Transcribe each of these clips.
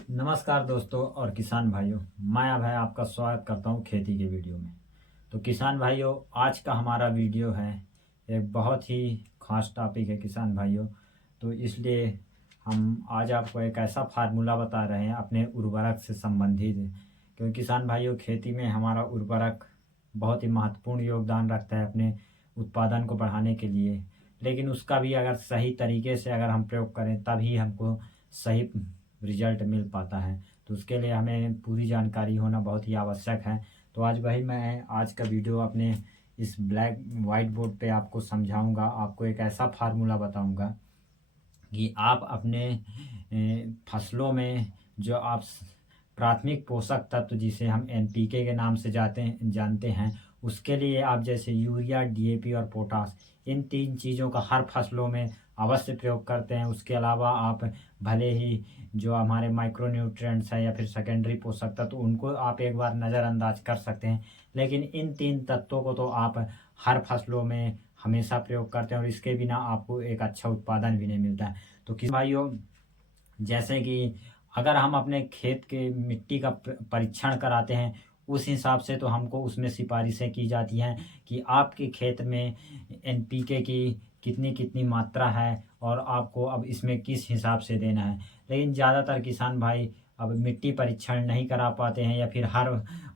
नमस्कार दोस्तों और किसान भाइयों, मैं भाई आपका स्वागत करता हूं खेती के वीडियो में। तो किसान भाइयों, आज का हमारा वीडियो है एक बहुत ही खास टॉपिक है किसान भाइयों। तो इसलिए हम आज आपको एक ऐसा फार्मूला बता रहे हैं अपने उर्वरक से संबंधित, क्योंकि किसान भाइयों खेती में हमारा उर्वरक बहुत ही महत्वपूर्ण योगदान रखता है अपने उत्पादन को बढ़ाने के लिए। लेकिन उसका भी अगर सही तरीके से अगर हम प्रयोग करें तभी हमको सही रिजल्ट मिल पाता है। तो उसके लिए हमें पूरी जानकारी होना बहुत ही आवश्यक है। तो आज भाई मैं आज का वीडियो अपने इस ब्लैक वाइट बोर्ड पे आपको समझाऊंगा, आपको एक ऐसा फार्मूला बताऊंगा कि आप अपने फसलों में जो आप प्राथमिक पोषक तत्व जिसे हम एनपीके के नाम से जानते हैं, उसके लिए आप जैसे यूरिया, डीएपी और पोटास, इन तीन चीज़ों का हर फसलों में अवश्य प्रयोग करते हैं। उसके अलावा आप भले ही जो हमारे माइक्रो न्यूट्रिएंट्स है या फिर सेकेंडरी पोषक तत्व, उनको आप एक बार नज़रअंदाज कर सकते हैं, लेकिन इन तीन तत्वों को तो आप हर फसलों में हमेशा प्रयोग करते हैं और इसके बिना आपको एक अच्छा उत्पादन भी नहीं मिलता है। तो किसान भाइयों, जैसे कि अगर हम अपने खेत के मिट्टी का परीक्षण कराते हैं, उस हिसाब से तो हमको उसमें सिफारिशें की जाती हैं कि आपके खेत में एनपीके की कितनी कितनी मात्रा है और आपको अब इसमें किस हिसाब से देना है। लेकिन ज़्यादातर किसान भाई अब मिट्टी परीक्षण नहीं करा पाते हैं या फिर हर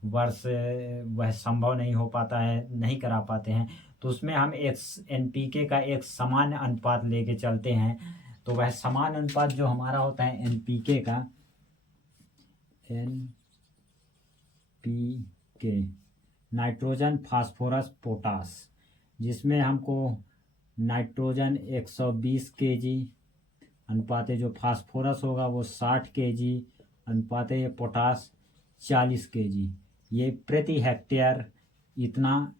वर्ष वह संभव नहीं हो पाता है, नहीं करा पाते हैं। तो उसमें हम एक एनपीके का एक सामान्य अनुपात लेके चलते हैं। तो वह समान अनुपात जो हमारा होता है एनपीके का, एनपीके नाइट्रोजन, फास्फोरस, पोटास, जिसमें हमको नाइट्रोजन 120 केजी अनुपात है, जो फास्फोरस होगा वो 60 केजी अनुपात है, पोटास 40 केजी, ये प्रति हेक्टेयर इतना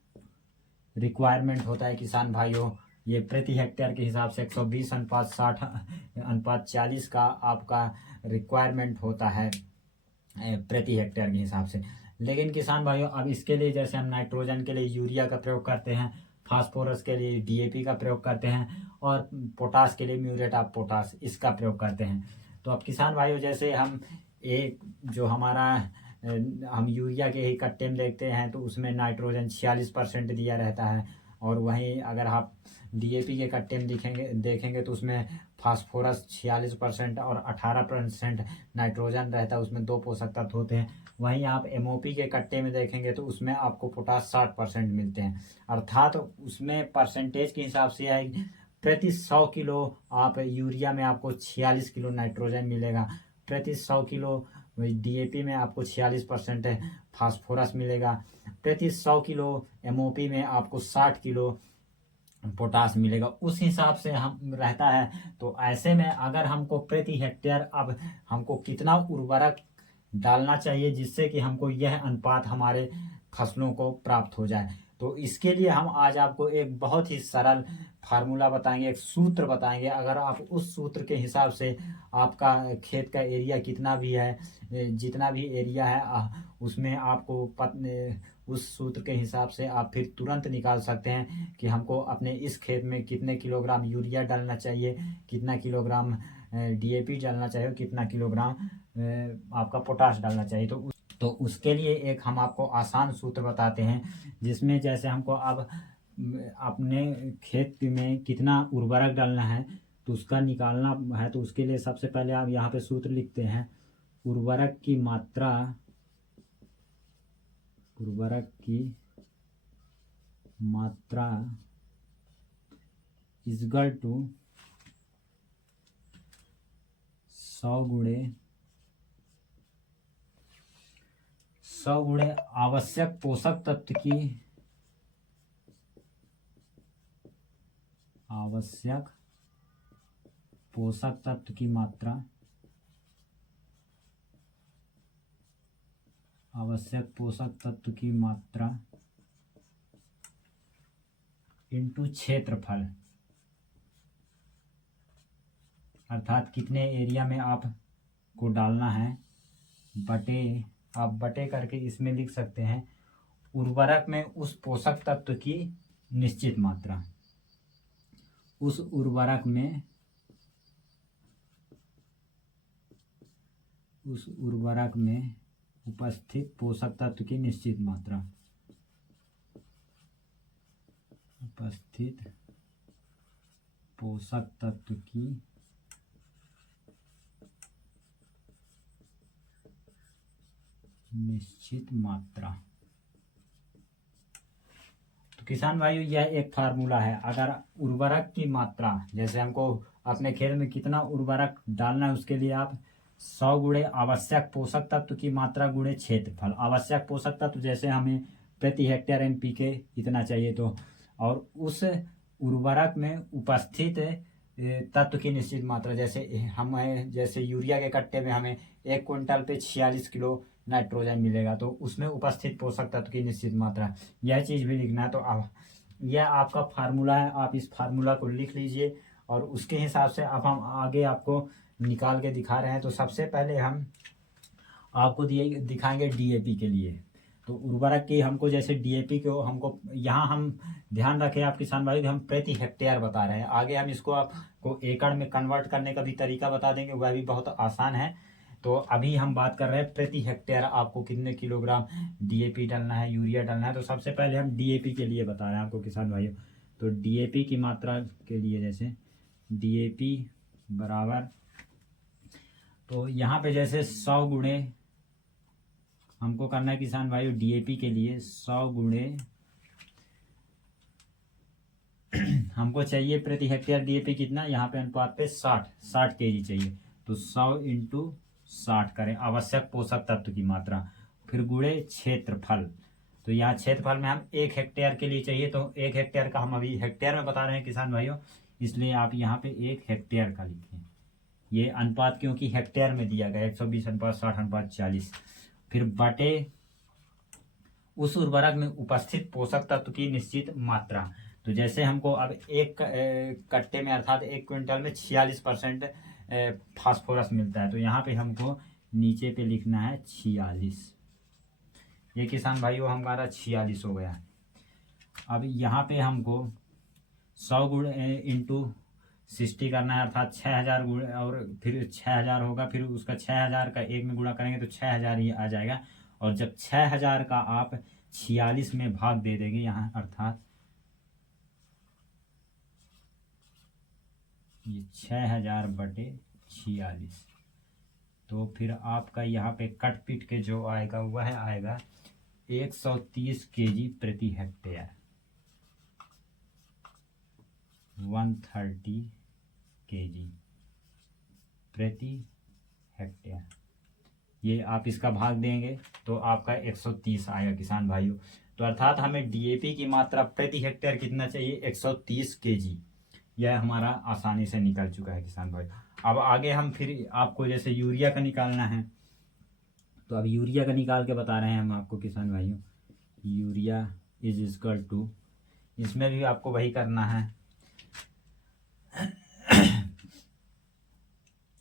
रिक्वायरमेंट होता है किसान भाइयों। ये प्रति हेक्टेयर के हिसाब से 120 अनुपात 60 अनुपात 40 का आपका रिक्वायरमेंट होता है प्रति हेक्टेयर के हिसाब से। लेकिन किसान भाइयों, अब इसके लिए जैसे हम नाइट्रोजन के लिए यूरिया का प्रयोग करते हैं, फास्फोरस के लिए डीएपी का प्रयोग करते हैं और पोटास के लिए म्यूरेट ऑफ पोटास, इसका प्रयोग करते हैं। तो अब किसान भाइयों, जैसे हम एक जो हमारा हम यूरिया के ही कट्टे में देखते हैं तो उसमें नाइट्रोजन 46% दिया रहता है, और वहीं अगर आप डीएपी के कट्टे में देखेंगे तो उसमें फास्फोरस 46% और 18% नाइट्रोजन रहता है, उसमें 2 पोषक तत्व होते हैं। वहीं आप एमओपी के कट्टे में देखेंगे तो उसमें आपको पोटास 60% मिलते हैं। अर्थात उसमें परसेंटेज के हिसाब से है, प्रति 100 किलो आप यूरिया में आपको 46 किलो नाइट्रोजन मिलेगा, प्रति 100 किलो डीएपी में आपको 46% फास्फोरस मिलेगा, प्रति 100 किलो एमओपी में आपको 60 किलो पोटास मिलेगा। उस हिसाब से हम रहता है। तो ऐसे में अगर हमको प्रति हेक्टेयर अब हमको कितना उर्वरक डालना चाहिए जिससे कि हमको यह अनुपात हमारे फसलों को प्राप्त हो जाए, तो इसके लिए हम आज आपको एक बहुत ही सरल फार्मूला बताएंगे, एक सूत्र बताएंगे। अगर आप उस सूत्र के हिसाब से आपका खेत का एरिया कितना भी है, जितना भी एरिया है, उसमें आपको उस सूत्र के हिसाब से आप फिर तुरंत निकाल सकते हैं कि हमको अपने इस खेत में कितने किलोग्राम यूरिया डालना चाहिए, कितना किलोग्राम डीएपी डालना चाहिए, कितना किलोग्राम आपका पोटाश डालना चाहिए। तो उसके लिए एक हम आपको आसान सूत्र बताते हैं, जिसमें जैसे हमको अब अपने खेत में कितना उर्वरक डालना है तो उसका निकालना है। तो उसके लिए सबसे पहले आप यहाँ पे सूत्र लिखते हैं, उर्वरक की मात्रा, उर्वरक की मात्रा इजगल टू 100 गुणे आवश्यक पोषक तत्व की, आवश्यक पोषक तत्व की मात्रा, आवश्यक पोषक तत्व की मात्रा इंटू क्षेत्रफल, अर्थात कितने एरिया में आप को डालना है, बटे, आप बटे करके इसमें लिख सकते हैं उर्वरक में उस पोषक तत्व की निश्चित मात्रा, उस उर्वरक में उस उर्वरक में उपस्थित पोषक तत्व की निश्चित मात्रा, उपस्थित पोषक तत्व की निश्चित मात्रा। तो किसान भाइयों यह एक फार्मूला है। अगर उर्वरक की मात्रा, जैसे हमको अपने खेत में कितना उर्वरक डालना है, उसके लिए आप 100 गुणे आवश्यक पोषक तत्व की मात्रा गुणे क्षेत्रफल। आवश्यक पोषक तत्व जैसे हमें प्रति हेक्टेयर NPK इतना चाहिए, तो और उस उर्वरक में उपस्थित तत्व की निश्चित मात्रा, जैसे यूरिया के कट्टे में हमें 1 क्विंटल पे 46 किलो नाइट्रोजन मिलेगा, तो उसमें उपस्थित पोषक तत्व की निश्चित मात्रा, यह चीज़ भी लिखना है। तो यह आपका फार्मूला है, आप इस फार्मूला को लिख लीजिए और उसके हिसाब से अब हम आगे आपको निकाल के दिखा रहे हैं। तो सबसे पहले हम आपको दिखाएंगे DAP के लिए। तो उर्वरक की हमको जैसे DAP को हमको यहाँ हम ध्यान रखें आप किसान भाई, हम प्रति हेक्टेयर बता रहे हैं। आगे हम इसको आपको एकड़ में कन्वर्ट करने का भी तरीका बता देंगे, वह भी बहुत आसान है। तो अभी हम बात कर रहे हैं प्रति हेक्टेयर आपको कितने किलोग्राम DAP डालना है, यूरिया डालना है। तो सबसे पहले हम DAP के लिए बता रहे हैं आपको किसान भाइयों। तो DAP की मात्रा के लिए जैसे DAP बराबर, तो यहाँ पे जैसे 100 गुणे हमको करना है किसान भाइयों, DAP के लिए 100 गुणे हमको चाहिए प्रति हेक्टेयर DAP कितना, यहाँ पे अनुपात पे 60 kg चाहिए। तो 100 इंटू 60 करें आवश्यक पोषक तत्व की मात्रा, फिर गुणे क्षेत्रफल। तो यहाँ क्षेत्रफल में हम 1 हेक्टेयर के लिए चाहिए, तो 1 हेक्टेयर का हम अभी हेक्टेयर में बता रहे हैं किसान भाइयों, इसलिए आप यहाँ पे 1 हेक्टेयर का लिखें। ये अनुपात क्योंकि हेक्टेयर में दिया गया 120:60:40। फिर बटे उस उर्वरक में उपस्थित पोषक तत्व की निश्चित मात्रा। तो जैसे हमको अब एक कट्टे में अर्थात 1 क्विंटल में 46% फास्फोरस मिलता है, तो यहाँ पे हमको नीचे पे लिखना है 46। ये किसान भाइयों हमारा 46 हो गया। अब यहाँ पे हमको 100 गुणे इंटू 60 करना है, अर्थात 6000 गुणे, और फिर 6000 होगा, फिर उसका 6000 का 1 में गुणा करेंगे तो 6000 ही आ जाएगा। और जब 6000 का आप 46 में भाग दे देंगे यहाँ, अर्थात ये 6000/46, तो फिर आपका यहाँ पे कट पीट के जो आएगा वह आएगा 130 kg प्रति हेक्टेयर, 130 kg प्रति हेक्टेयर। ये आप इसका भाग देंगे तो आपका 130 आएगा किसान भाइयों। तो अर्थात हमें DAP की मात्रा प्रति हेक्टेयर कितना चाहिए, 130 kg। यह हमारा आसानी से निकल चुका है किसान भाई। अब आगे हम फिर आपको जैसे यूरिया का निकालना है, तो अब यूरिया का निकाल के बता रहे हैं हम आपको किसान भाइयों। यूरिया इज इक्वल टू, इसमें भी आपको वही करना है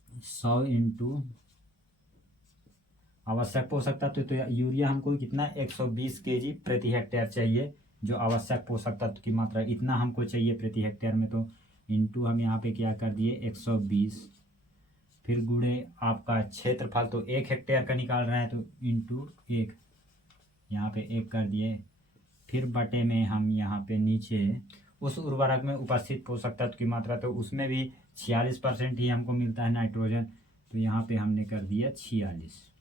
100 इंटू आवश्यक पोषक तत्व। तो यूरिया हमको कितना 120 kg प्रति हेक्टेयर चाहिए, जो आवश्यक पोषक तत्व की मात्रा इतना हमको चाहिए प्रति हेक्टेयर में। तो इंटू हम यहाँ पे क्या कर दिए 120, फिर गुणे आपका क्षेत्रफल, तो 1 हेक्टेयर का निकाल रहे हैं तो इंटू 1, यहाँ पे 1 कर दिए, फिर बटे में हम यहाँ पे नीचे उस उर्वरक में उपस्थित पोषक तत्व की मात्रा, तो उसमें भी 46% ही हमको मिलता है नाइट्रोजन, तो यहाँ पे हमने कर दिया 46।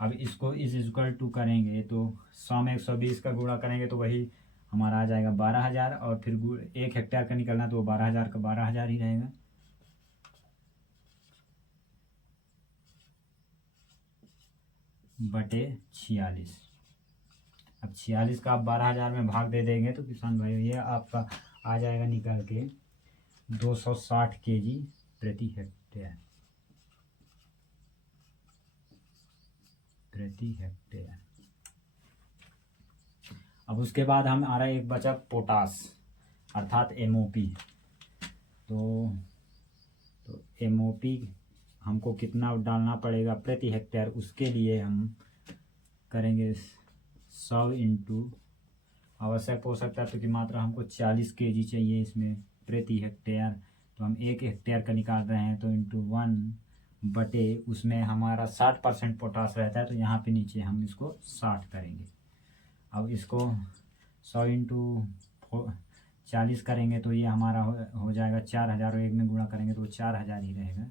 अब इसको इज इक्वल टू करेंगे तो 100 में 120 का गुणा करेंगे तो वही हमारा आ जाएगा 12000, और फिर 1 हेक्टेयर का निकलना तो 12000 का 12000 ही रहेगा। बटे 46, अब 46 का आप 12000 में भाग दे देंगे तो किसान भाइयों ये आपका आ जाएगा निकल के 260 kg प्रति हेक्टेयर, प्रति हेक्टेयर। अब उसके बाद हम आ रहा है एक बचा पोटास अर्थात MOP। तो MOP हमको कितना डालना पड़ेगा प्रति हेक्टेयर, उसके लिए हम करेंगे 100 इंटू आवश्यक पोषक तत्व की मात्रा हमको 40 kg चाहिए इसमें प्रति हेक्टेयर, तो हम 1 हेक्टेयर का निकाल रहे हैं तो इंटू 1 बटे उसमें हमारा 60% पोटास रहता है, तो यहाँ पे नीचे हम इसको 60 करेंगे। अब इसको 100 इंटू 40 करेंगे तो ये हमारा हो जाएगा 4000, और 1 में गुणा करेंगे तो 4000 ही रहेगा। तो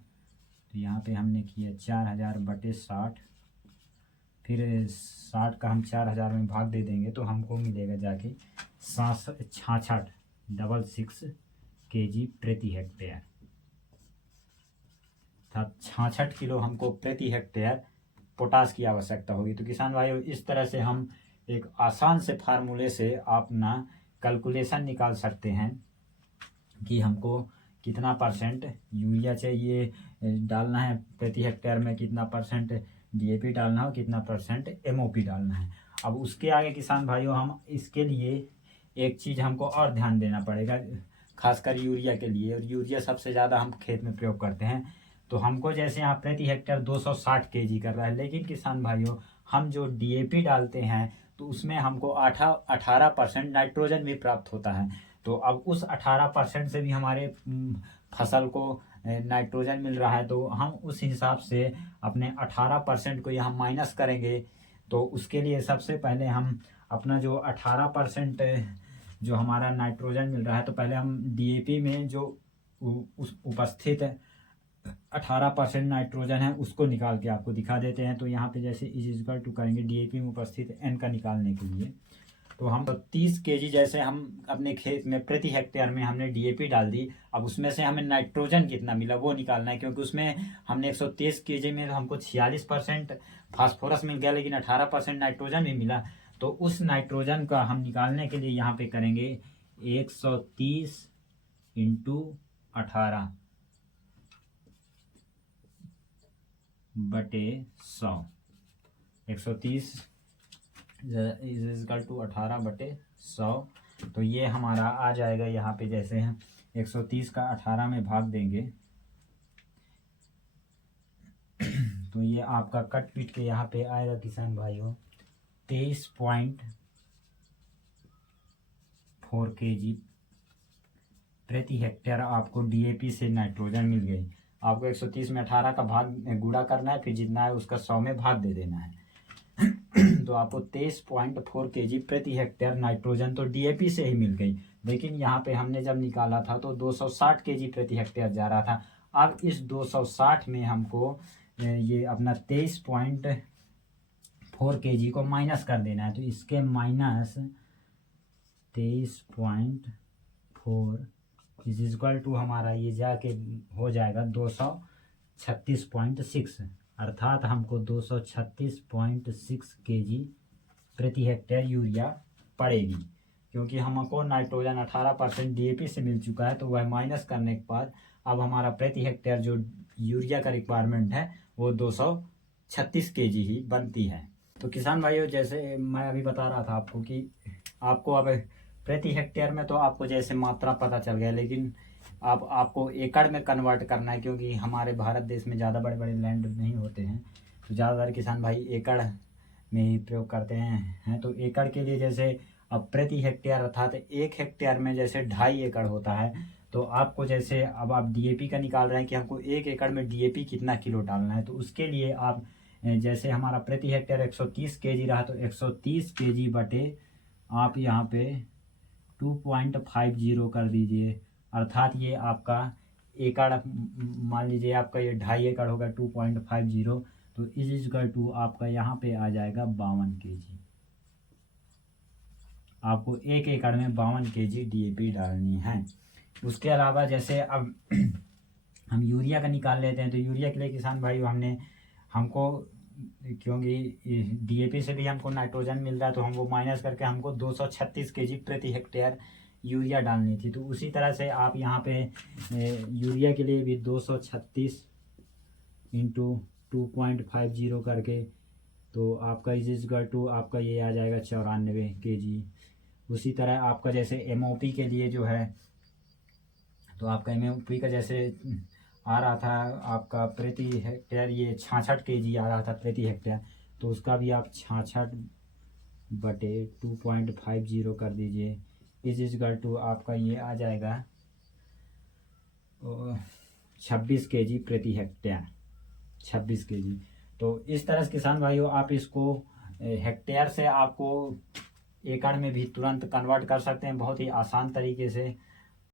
यहाँ पे हमने किया 4000 बटे 60, फिर 60 का हम 4000 में भाग दे देंगे तो हमको मिलेगा जाके 66 kg प्रति हेक्टेयर, अर्थात 66 किलो हमको प्रति हेक्टेयर पोटास की आवश्यकता होगी। तो किसान भाइयों, इस तरह से हम एक आसान से फार्मूले से अपना कैलकुलेशन निकाल सकते हैं कि हमको कितना परसेंट यूरिया चाहिए डालना है प्रति हेक्टेयर में, कितना परसेंट डीएपी डालना है, कितना परसेंट एमओपी डालना है। अब उसके आगे किसान भाइयों, हम इसके लिए एक चीज़ हमको और ध्यान देना पड़ेगा, खासकर यूरिया के लिए, और यूरिया सबसे ज़्यादा हम खेत में प्रयोग करते हैं। तो हमको जैसे यहाँ प्रति हेक्टेयर 260 kg कर रहा है, लेकिन किसान भाइयों हम जो डीएपी डालते हैं तो उसमें हमको 18% नाइट्रोजन भी प्राप्त होता है। तो अब उस 18% से भी हमारे फसल को नाइट्रोजन मिल रहा है, तो हम उस हिसाब से अपने 18% को यहाँ माइनस करेंगे। तो उसके लिए सबसे पहले हम अपना जो 18% जो हमारा नाइट्रोजन मिल रहा है, तो पहले हम डीएपी में जो उस उपस्थित 18% नाइट्रोजन है उसको निकाल के आपको दिखा देते हैं। तो यहाँ पे जैसे इज टू करेंगे डीएपी में उपस्थित एन का निकालने के लिए, तो हम 30 kg जैसे हम अपने खेत में प्रति हेक्टेयर में हमने डीएपी डाल दी। अब उसमें से हमें नाइट्रोजन कितना मिला वो निकालना है, क्योंकि उसमें हमने 123 kg में हमको 46% फास्फोरस मिल गया, लेकिन 18% नाइट्रोजन भी मिला। तो उस नाइट्रोजन का हम निकालने के लिए यहाँ पे करेंगे 130 इंटू 18 बटे 100, 130 इज टू 18 बटे 100। तो ये हमारा आ जाएगा यहाँ पे, जैसे हम 130 का 18 में भाग देंगे तो ये आपका कट पीट के यहाँ पे आएगा किसान भाइयों 23.4 kg प्रति हेक्टेयर आपको डीएपी से नाइट्रोजन मिल गई। आपको 130 में 18 का भाग गुणा करना है, फिर जितना है उसका 100 में भाग दे देना है। तो आपको 23.4 kg प्रति हेक्टेयर नाइट्रोजन तो डीएपी से ही मिल गई, लेकिन यहाँ पे हमने जब निकाला था तो 260 kg प्रति हेक्टेयर जा रहा था। अब इस 260 में हमको ये अपना 23.4 kg को माइनस कर देना है। तो इसके माइनस 23.4 इज इक्वल टू हमारा ये जाके हो जाएगा 236.6, अर्थात हमको 236.6 kg प्रति हेक्टेयर यूरिया पड़ेगी। क्योंकि हमको नाइट्रोजन 18% डीएपी से मिल चुका है, तो वह माइनस करने के बाद अब हमारा प्रति हेक्टेयर जो यूरिया का रिक्वायरमेंट है वो 236 kg ही बनती है। तो किसान भाइयों, जैसे मैं अभी बता रहा था आपको कि आपको अब प्रति हेक्टेयर में तो आपको जैसे मात्रा पता चल गया, लेकिन आपको एकड़ में कन्वर्ट करना है, क्योंकि हमारे भारत देश में ज़्यादा बड़े बड़े लैंड नहीं होते हैं, तो ज़्यादातर किसान भाई एकड़ में ही प्रयोग करते हैं। तो एकड़ के लिए जैसे अब प्रति हेक्टेयर अर्थात 1 हेक्टेयर में जैसे 2.5 एकड़ होता है, तो आपको जैसे अब आप डीएपी का निकाल रहे हैं कि हमको 1 एकड़ में डीएपी कितना किलो डालना है, तो उसके लिए आप जैसे हमारा प्रति हेक्टेयर 130 kg रहा, तो 130 kg बटे आप यहाँ पे 2.50 कर दीजिए, अर्थात ये आपका एकड़, मान लीजिए आपका ये 2.5 एकड़ होगा 2.50, तो इज इक्वल टू आपका यहाँ पे आ जाएगा 52 kg। आपको 1 एकड़ में 52 kg डीएपी डालनी है। उसके अलावा जैसे अब हम यूरिया का निकाल लेते हैं, तो यूरिया के लिए किसान भाई हमको क्योंकि डीएपी से भी हमको नाइट्रोजन मिल रहा है, तो हम वो माइनस करके हमको 236 kg प्रति हेक्टेयर यूरिया डालनी थी। तो उसी तरह से आप यहाँ पे यूरिया के लिए भी 236 इंटू 2.50 करके, तो आपका इजिकल टू आपका ये आ जाएगा 94 kg। उसी तरह आपका जैसे एमओपी के लिए जो है, तो आपका एमओपी का जैसे आ रहा था आपका प्रति हेक्टेयर ये 66 kg आ रहा था प्रति हेक्टेयर, तो उसका भी आप 66 बटे 2.50 कर दीजिए, इज इक्वल टू आपका ये आ जाएगा 26 kg प्रति हेक्टेयर। 26 केजी। तो इस तरह से किसान भाइयों आप इसको हेक्टेयर से आपको एकड़ में भी तुरंत कन्वर्ट कर सकते हैं बहुत ही आसान तरीके से।